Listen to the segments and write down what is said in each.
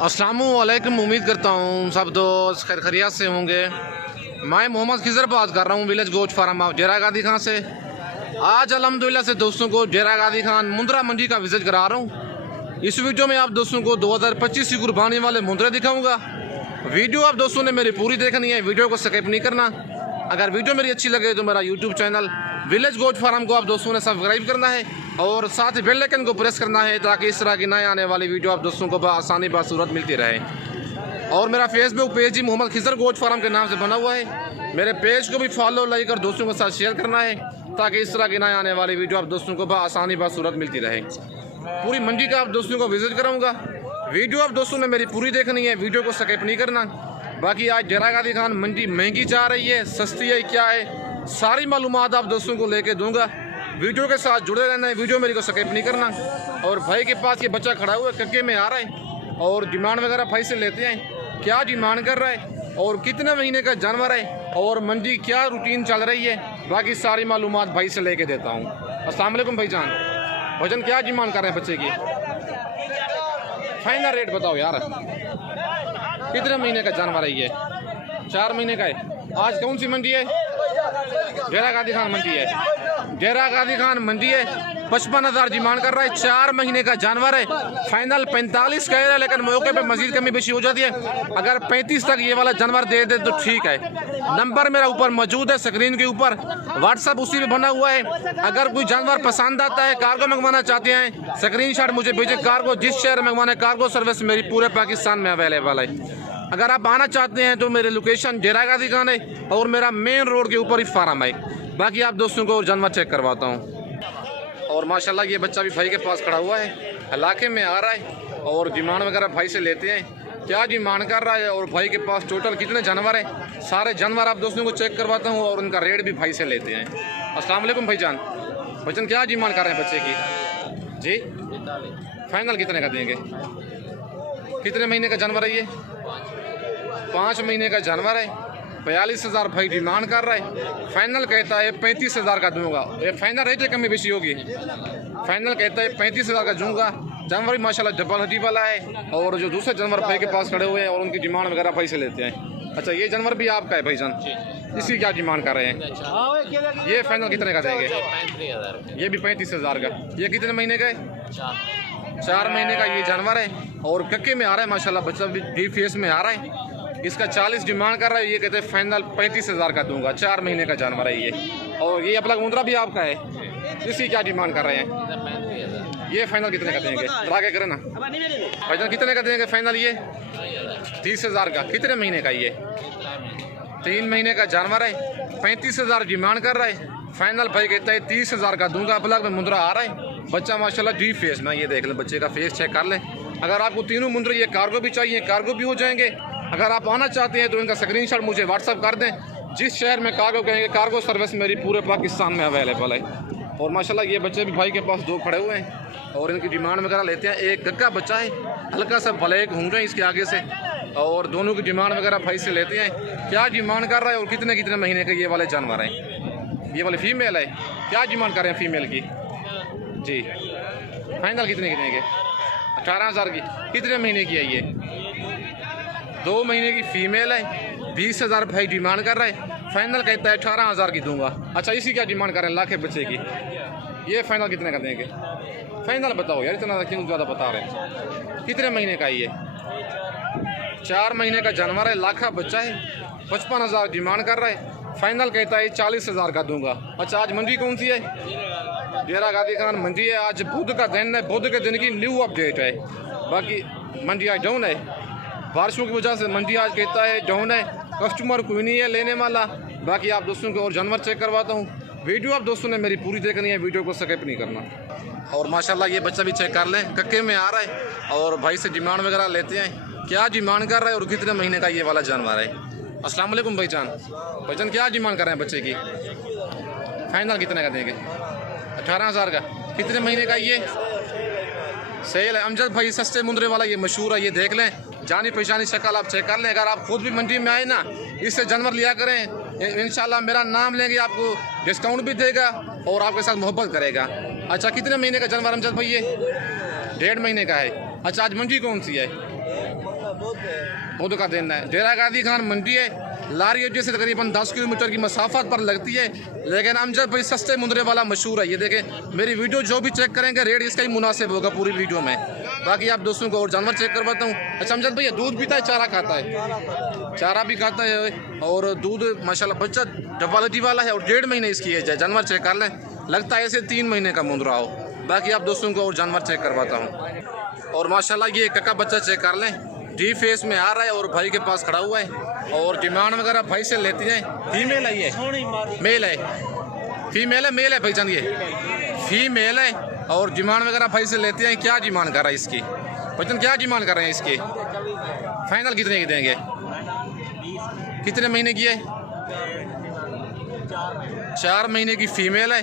अस्सलामुअलैकुम। उम्मीद करता हूँ सब दोस्त खैर खैरियत से होंगे। मैं मोहम्मद खिजर बात कर रहा हूँ विलेज गोश्त फार्म ऑफ डेरा गादी खान से। आज अल्हम्दुलिल्लाह से दोस्तों को डेरा गादी खान मुंद्रा मंडी का विजिट करा रहा हूँ। इस वीडियो में आप दोस्तों को 2025 की कुर्बानी वाले मुंद्रे दिखाऊंगा। वीडियो आप दोस्तों ने मेरी पूरी देखनी है, वीडियो को स्किप नहीं करना। अगर वीडियो मेरी अच्छी लगे तो मेरा यूट्यूब चैनल विलेज गोश्त फार्म को आप दोस्तों ने सब्सक्राइब करना है और साथ ही बेल आइकन को प्रेस करना है ताकि इस तरह की नए आने वाली वीडियो आप दोस्तों को आसानी बासूरत मिलती रहे। और मेरा फेसबुक पेज ही मोहम्मद खिजर गोश्त फार्म के नाम से बना हुआ है। मेरे पेज को भी फॉलो लाइक और दोस्तों के साथ शेयर करना है ताकि इस तरह की नए आने वाली वीडियो आप दोस्तों को आसानी बासूरत मिलती रहे। पूरी मंडी का आप दोस्तों को विजिट कराऊंगा। वीडियो आप दोस्तों ने मेरी पूरी देखनी है, वीडियो को स्किप नहीं करना। बाकी आज डेरा गादी खान मंडी महंगी जा रही है, सस्ती है, क्या है, सारी मालूमात आप दोस्तों को लेके दूंगा। वीडियो के साथ जुड़े रहना है, वीडियो मेरी को स्किप नहीं करना। और भाई के पास ये बच्चा खड़ा हुआ है, कक्के में आ रहा है और डिमांड वगैरह भाई से लेते हैं, क्या डिमांड कर रहा है और कितने महीने का जानवर है और मंडी क्या रूटीन चल रही है, बाकी सारी मालूमात भाई से लेके देता हूँ। अस्सलाम वालेकुम भाईजान। भाईजान क्या डिमांड कर रहे हैं बच्चे की? फाइनल रेट बताओ यार। कितने महीने का जानवर है ये? 4 महीने का है। आज कौन सी मंडी है? डेरा गादी खान मंडी है। डेरा गादी खान मंडी है। 55,000 डिमांड कर रहा है। 4 महीने का जानवर है। फाइनल 45 कह रहा है, लेकिन मौके पे मजीद कमी बेशी हो जाती है। अगर 35 तक ये वाला जानवर दे दे तो ठीक है। नंबर मेरा ऊपर मौजूद है स्क्रीन के ऊपर, व्हाट्सअप उसी में बना हुआ है। अगर कोई जानवर पसंद आता है, कार्गो मंगवाना चाहते हैं, स्क्रीनशॉट मुझे भेजें। कार्गो जिस शहर मंगवाना, कार्गो सर्विस मेरी पूरे पाकिस्तान में अवेलेबल है। अगर आप आना चाहते हैं तो मेरे लोकेशन डेरा गादी खान है और मेरा मेन रोड के ऊपर ही फार्म है। बाकी आप दोस्तों को जानवर चेक करवाता हूँ। और माशाल्लाह ये बच्चा भी भाई के पास खड़ा हुआ है, इलाके में आ रहा है और डिमांड वगैरह भाई से लेते हैं, क्या डिमांड कर रहा है और भाई के पास टोटल कितने जानवर है, सारे जानवर आप दोस्तों को चेक करवाता हूँ और उनका रेट भी भाई से लेते हैं। अस्सलाम वालेकुम भाईजान। भाईजान क्या डिमांड कर रहे हैं बच्चे की जी? फाइनल कितने का देंगे? कितने महीने का जानवर है ये? 5 महीने का जानवर है। 42,000 भाई डिमांड कर रहा है। फाइनल कहता है 35,000 का दूंगा। ये फाइनल रेट कमी बेशी होगी। फाइनल कहता है 35,000 का दूंगा। जानवर भी माशाल्लाह डबल हड्डी वाला है और जो दूसरे जानवर भाई के पास खड़े हुए हैं और उनकी डिमांड वगैरह भाई से लेते हैं। अच्छा, ये जानवर भी आपका है भाईजान? इसकी क्या डिमांड कर रहे हैं? ये फाइनल कितने का देंगे? ये भी 35,000 का। ये कितने महीने का है? 4 महीने का ये जानवर है और कक्के में आ रहा है माशाल्लाह, बच्चा भी डीप फेस में आ रहा है। इसका 40 डिमांड कर रहा है, ये कहते हैं फाइनल 35,000 का दूंगा। 4 महीने का जानवर है ये। और ये अपना मुंद्रा भी आपका है, इसकी क्या डिमांड कर रहे हैं? ये फाइनल कितने का देंगे? आगे करें ना भाईजान, कितने का देंगे फाइनल? ये 30,000 का। कितने महीने का ये? 3 महीने का जानवर है। 35,000 डिमांड कर रहा है। फाइनल भाई कहता है 30,000 का दूंगा। ब्लॉक में मुंद्रा आ रहा है, बच्चा माशाल्लाह डीप फेस में। ये देख लें, बच्चे का फेस चेक कर लें। अगर आपको तीनों मुंद्रे ये कार्गो भी चाहिए, कार्गो भी हो जाएंगे। अगर आप आना चाहते हैं तो इनका स्क्रीनशॉट मुझे व्हाट्सअप कर दें। जिस शहर में कार्गो कहेंगे, कार्गो सर्विस मेरी पूरे पाकिस्तान में अवेलेबल है। और माशाल्लाह ये बच्चे भी भाई के पास 2 खड़े हुए हैं और इनकी डिमांड वगैरह लेते हैं। एक गक्का बच्चा है, हल्का सा ब्लैक घूम रहे हैं इसके आगे से, और दोनों की डिमांड वगैरह भाई से लेते हैं। क्या डिमांड कर रहा है और कितने कितने महीने के ये वाले जानवर हैं? ये वाले फीमेल है। क्या डिमांड कर रहे हैं फीमेल की जी? फाइनल कितने कितने के? 18,000 की। कितने महीने की है ये? 2 महीने की फीमेल है। 20,000 भाई डिमांड कर रहा है। फाइनल कहता है 18,000 की दूंगा। अच्छा, इसी क्या डिमांड कर रहे हैं? लाख बच्चे की। ये फाइनल कितने का देंगे? फाइनल बताओ यार, इतना क्यों ज़्यादा बता रहे हैं? कितने महीने का ये? 4 महीने का जानवर है, लाखा बच्चा है। 55,000 डिमांड कर रहा है। फाइनल कहता है 40,000 का दूंगा। अच्छा, आज मंडी कौन सी है? डेरा गादी खान मंडी है। आज बुध का दिन है, बुध के दिन की न्यू अपडेट है। बाकी मंडी आज डाउन है, बारिशों की वजह से मंडी आज कहता है डाउन है। कस्टमर कोई नहीं है लेने वाला। बाकी आप दोस्तों को और जानवर चेक करवाता हूँ। वीडियो आप दोस्तों ने मेरी पूरी देखनी है, वीडियो को स्किप नहीं करना। और माशाल्लाह ये बच्चा भी चेक कर लें, कक्के में आ रहा है और भाई से डिमांड वगैरह लेते हैं। क्या डिमांड कर रहा है और कितने महीने का ये वाला जानवर है? अस्सलाम वालेकुम भाईजान। भाईजान क्या डिमांड कर रहे हैं बच्चे की? फाइनल कितने का देंगे? 18,000 का। कितने महीने का ये? सेल है। अमजद भाई सस्ते मुंद्रे वाला ये मशहूर है, ये देख लें, जानी पहचानी शक्ल आप चेक कर लें। अगर आप खुद भी मंडी में आए ना, इससे जानवर लिया करें, इंशाल्लाह मेरा नाम लेंगे, आपको डिस्काउंट भी देगा और आपके साथ मोहब्बत करेगा। अच्छा, कितने महीने का जानवर अमजद भाई ये? 1.5 महीने का है। अच्छा, आज मंडी कौन सी है? बुध का दिन है। डेरा गाजी खान मंडी है। लारी अड्डे से तकरीबन 10 किलोमीटर की मसाफत पर लगती है, लेकिन अमजद भाई सस्ते मुंदरे वाला मशहूर है। ये देखें, मेरी वीडियो जो भी चेक करेंगे रेट इसका ही मुनासिब होगा पूरी वीडियो में। बाकी आप दोस्तों को और जानवर चेक करवाता हूँ। अच्छा अमजद भैया, दूध पीता है, चारा खाता है? चारा भी खाता है और दूध माशाल्लाह बच्चा डबल वाला है और 1.5 महीने इसकी एज है। जानवर चेक कर लें, लगता है ऐसे 3 महीने का मुंदरा हो। बाकी आप दोस्तों को और जानवर चेक करवाता हूँ। और माशाल्लाह ये कक्का बच्चा चेक कर लें, डी फेस में आ रहा है और भाई के पास खड़ा हुआ है और डिमांड वगैरह भाई से लेती हैं। फीमेल है ये? मेल है? फीमेल है? मेल है भाईजान? ये फीमेल है और डिमांड वगैरह भाई से लेते हैं। क्या डिमांड कर रहा है इसकी भाईजान? क्या डिमांड कर रहे हैं इसकी? फाइनल कितने की देंगे? कितने महीने की है? 4 महीने की फीमेल है।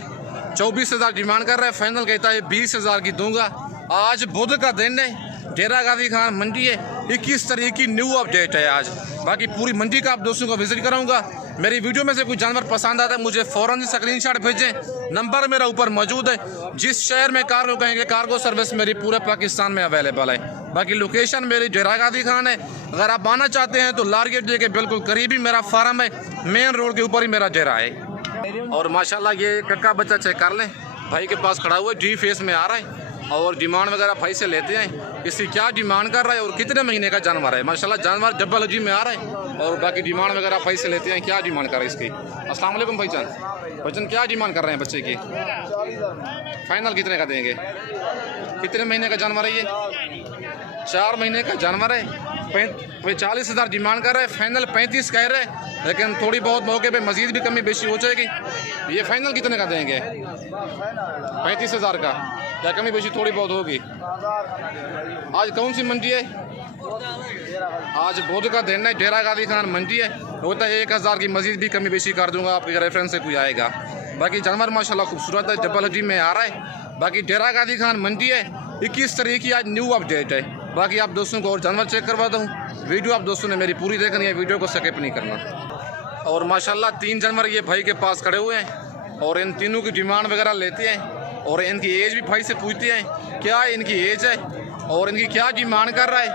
24,000 डिमांड कर रहा है, फाइनल कहता है 20,000 की दूंगा। आज बुध का दिन है, डेरा गाजी खान मंडी है। 21 तारीख की न्यू अपडेट है आज। बाकी पूरी मंडी का आप दोस्तों को विजिट कराऊंगा। मेरी वीडियो में से कोई जानवर पसंद आता है मुझे फ़ौरन स्क्रीनशॉट भेजें। नंबर मेरा ऊपर मौजूद है। जिस शहर में कार्गो कहेंगे, कार्गो सर्विस मेरी पूरे पाकिस्तान में अवेलेबल है। बाकी लोकेशन मेरी डेरा गाजी खान है। अगर आप आना चाहते हैं तो लारी अड्डे के बिल्कुल करीब ही मेरा फार्म है, मेन रोड के ऊपर ही मेरा डेरा है। और माशाल्लाह ये कक्का बच्चा चेक कर लें, भाई के पास खड़ा हुआ है, डी फेस में आ रहा है और डिमांड वगैरह भाई से लेते हैं। इसकी क्या डिमांड कर रहा है और कितने महीने का जानवर है? माशाल्लाह जानवर डबल अजी में आ रहा है और बाकी डिमांड वगैरह भाई से लेते हैं। क्या डिमांड कर रहा है इसकी? अस्सलाम वालेकुम भाईजान। भाईजान क्या डिमांड कर रहे हैं बच्चे की? फाइनल कितने का देंगे? कितने महीने का जानवर है ये? 4 महीने का जानवर है। 40,000 डिमांड कर रहे हैं, फाइनल 35 कह रहे हैं, लेकिन थोड़ी बहुत मौके पे मजीद भी कमी बेशी हो जाएगी। ये फाइनल कितने का देंगे? 35,000 का। क्या कमी बेशी थोड़ी बहुत होगी? आज कौन सी मंडी है? आज बुध का दिन है, डेरा गाजी खान मंडी है। होता है 1,000 की मजीद भी कमी बेशी कर दूंगा, आपके रेफरेंस से कोई आएगा। बाकी जानवर माशाल्लाह खूबसूरत है, डबल अजी में आ रहा है। बाकी डेरा गाजी खान मंडी है। 21 तारीख की आज न्यू अपडेट है। बाकी आप दोस्तों को और जानवर चेक करवाता हूँ। वीडियो आप दोस्तों ने मेरी पूरी देखनी है, वीडियो को स्किप नहीं करना। और माशाल्लाह 3 जानवर ये भाई के पास खड़े हुए हैं और इन तीनों की डिमांड वगैरह लेते हैं और इनकी एज भी भाई से पूछते हैं क्या इनकी एज है और इनकी क्या डिमांड कर रहा है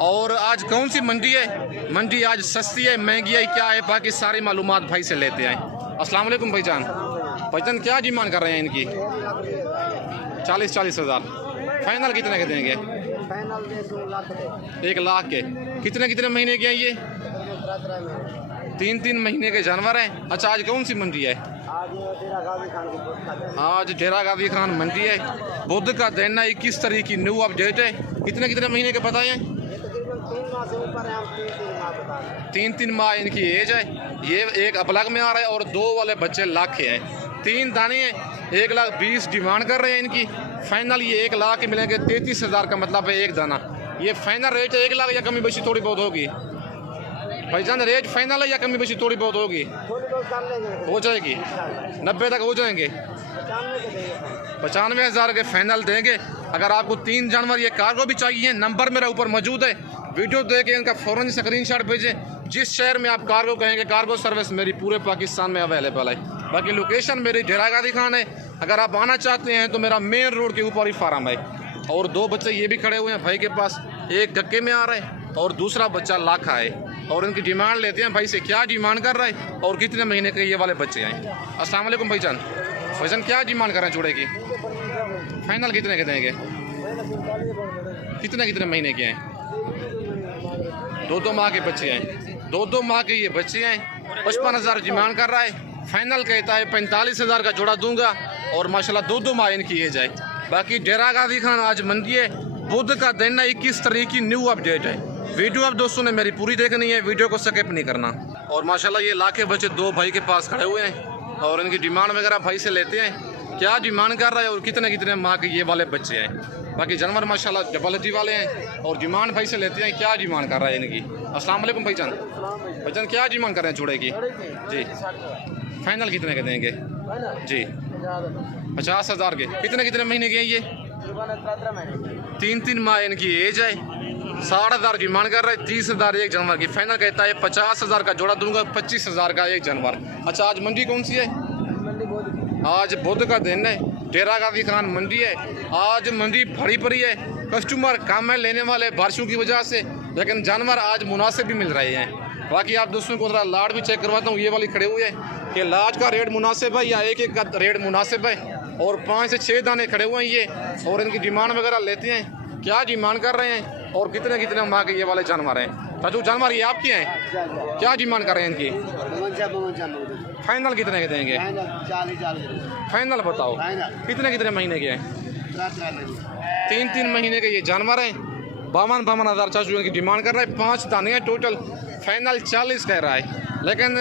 और आज कौन सी मंडी है। मंडी आज सस्ती है, महंगी है, क्या है, बाकी सारी मालूमात भाई से लेते हैं। अस्सलाम वालेकुम भाईजान। भाईजान क्या डिमांड कर रहे हैं इनकी? 40,000। फाइनल कितने के देंगे? 1 लाख के। कितने महीने के हैं ये? 3 महीने के जानवर हैं। अच्छा आज कौन सी मंडी है? आज डेरा गाजी खान मंडी है। बुध का दिन है, 21 तारीख की न्यू अपडेट है। कितने महीने के बताए हैं? 3 माह इनकी एज है। ये एक अपलग में आ रहा है और 2 वाले बच्चे लाख के हैं। 3 दाने हैं, 1,20,000 डिमांड कर रहे हैं इनकी। फाइनल ये 1 लाख के मिलेंगे। 33,000 का मतलब है एक दाना। ये फाइनल रेट है 1 लाख या कमी बेशी थोड़ी बहुत होगी? भाईजान रेट फाइनल है या कमी बेशी थोड़ी बहुत होगी? हो जाएगी, 90 तक हो जाएंगे। 95,000 के फाइनल देंगे। अगर आपको 3 जानवर ये कार्गो भी चाहिए, नंबर मेरा ऊपर मौजूद है। वीडियो देख के इनका फ़ौरन स्क्रीनशॉट भेजें। जिस शहर में आप कार्गो कहेंगे, कार्गो सर्विस मेरी पूरे पाकिस्तान में अवेलेबल है। बाकी लोकेशन मेरी डेरा गाजी खान है। अगर आप आना चाहते हैं तो मेरा मेन रोड के ऊपर ही फार्म है। और 2 बच्चे ये भी खड़े हुए हैं भाई के पास, एक धक्के में आ रहा है और दूसरा बच्चा लाखा है और इनकी डिमांड लेते हैं भाई से। क्या डिमांड कर रहा है और कितने महीने के ये वाले बच्चे हैं? अस्सलाम वालेकुम भाईजान। भाईजान क्या डिमांड कर रहे हैं जोड़े की? फाइनल कितने के देंगे? कितने महीने के हैं? 2 माह के बच्चे हैं। 2 माह के ये बच्चे हैं। 55,000 डिमांड कर रहा है, फाइनल कहता है 45,000 का जोड़ा दूंगा और माशाल्लाह 2 माह इनकी एज है। बाकी डेरा गाजी खान आज मंडी है। बुध का दिन है, 21 तारीख की न्यू अपडेट है। वीडियो आप दोस्तों ने मेरी पूरी देखनी है, वीडियो को स्किप नहीं करना। और माशाल्लाह ये लाखे बच्चे 2 भाई के पास खड़े हुए हैं और इनकी डिमांड वगैरह भाई से लेते हैं। क्या डिमांड कर रहा है और कितने माह के ये वाले बच्चे हैं। बाकी जानवर माशाल्लाह डबल जी वाले हैं और डिमांड भाई से लेते हैं। क्या डिमांड कर रहा है इनकी? अस्सलाम वालेकुम भाईजान। भाईजान क्या डिमांड कर रहे हैं जोड़े की? जी फाइनल कितने के देंगे? जी 50,000 के। कितने महीने के हैं ये? 3 माह इनकी एज है। 60,000 डिमांड कर रहा है। 30,000 एक जानवर की। फाइनल कहता है 50,000 का जोड़ा दूंगा, 25,000 का एक जानवर। अच्छा आज मंडी कौन सी है? आज बुध का दिन है, डेरा गाजी खान मंडी है। आज मंडी भरी पड़ी है, कस्टमर कम है लेने वाले बारिशों की वजह से, लेकिन जानवर आज मुनासिब भी मिल रहे हैं। बाकी आप दोस्तों को ज़रा लाड भी चेक करवाता हूँ। ये वाली खड़े हुए हैं कि लाज का रेट मुनासिब है या एक एक का रेट मुनासिब है, और 5 से 6 दाने खड़े हुए हैं ये, और इनकी डिमांड वगैरह लेते हैं, क्या डिमांड कर रहे हैं और कितने कितने माँ के ये वाले जानवर हैं। चाचू जानवर ये आपके हैं, क्या डिमांड कर रहे हैं इनकी? फाइनल कितने के देंगे? फाइनल बताओ कितने कितने महीने के हैं? 3 महीने के ये जानवर हैं। 52 हज़ार चाचू इनकी डिमांड कर रहा है। 5 दाने हैं टोटल, फाइनल 40 कह रहा है। लेकिन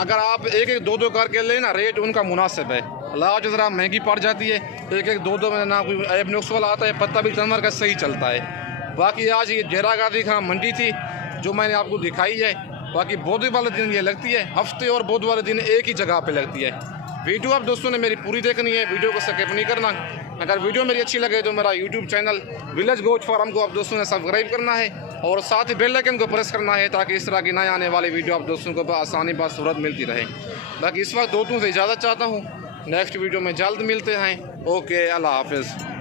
अगर आप एक एक दो करके लेना, रेट उनका मुनासिब है। लाज ज़रा महंगी पड़ जाती है, एक एक दो में ना कोई ऐब नुक्स वाला आता है, पत्ता भी जानवर का सही चलता है। बाकी आज ये डेरा गादी खान मंडी थी जो मैंने आपको दिखाई है। बाकी बुध वाले दिन ये लगती है, हफ्ते और बुध वाले दिन एक ही जगह पे लगती है। वीडियो आप दोस्तों ने मेरी पूरी देखनी है, वीडियो को स्किप नहीं करना। अगर वीडियो मेरी अच्छी लगे तो मेरा YouTube channel village goat farm को आप दोस्तों ने सब्सक्राइब करना है और साथ ही बेल आइकन को प्रेस करना है, ताकि इस तरह की नए आने वाली वीडियो आप दोस्तों को आसानी बासूरत मिलती रहे। बाकी इस वक्त दोस्तों से इजाज़त चाहता हूँ, नेक्स्ट वीडियो में जल्द मिलते हैं। ओके, अल्लाह हाफिज़।